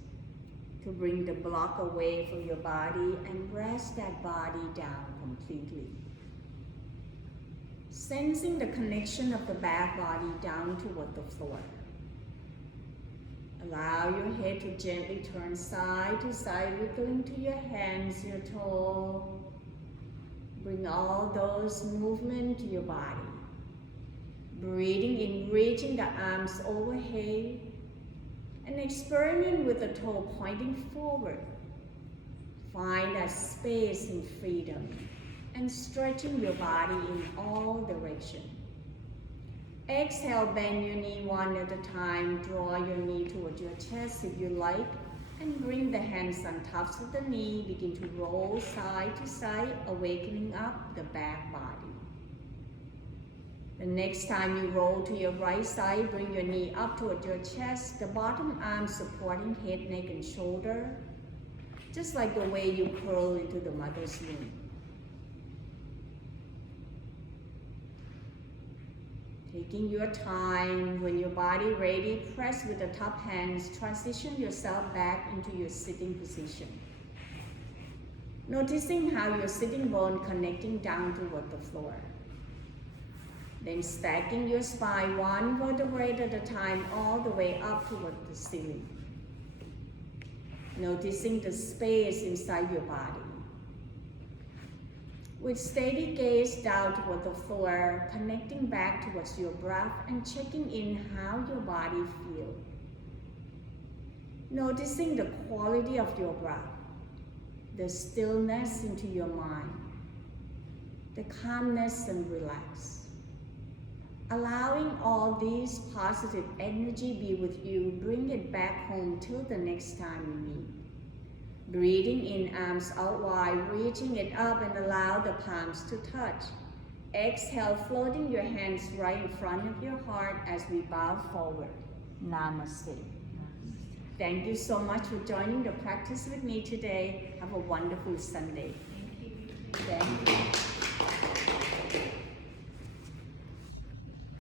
to bring the block away from your body and rest that body down completely. Sensing the connection of the back body down toward the floor. Allow your head to gently turn side to side, wiggling to your hands, your toe. Bring all those movements to your body. Breathing in, reaching the arms overhead, and experiment with the toe pointing forward. Find that space and freedom, and stretching your body in all directions. Exhale, bend your knee one at a time. Draw your knee towards your chest if you like, and bring the hands on tops of the knee. Begin to roll side to side, awakening up the back body. The next time you roll to your right side, bring your knee up toward your chest, the bottom arm supporting head, neck, and shoulder, just like the way you curl into the mother's womb. Taking your time, when your body ready, press with the top hands, transition yourself back into your sitting position. Noticing how your sitting bone connecting down toward the floor. Then stacking your spine one vertebrae at a time all the way up toward the ceiling. Noticing the space inside your body. With steady gaze down toward the floor, connecting back towards your breath and checking in how your body feels. Noticing the quality of your breath, the stillness into your mind, the calmness and relax. Allowing all these positive energy be with you, bring it back home till the next time you meet. Breathing in, arms out wide, reaching it up and allow the palms to touch. Exhale, floating your hands right in front of your heart as we bow forward. Namaste. Thank you so much for joining the practice with me today. Have a wonderful Sunday. Thank you.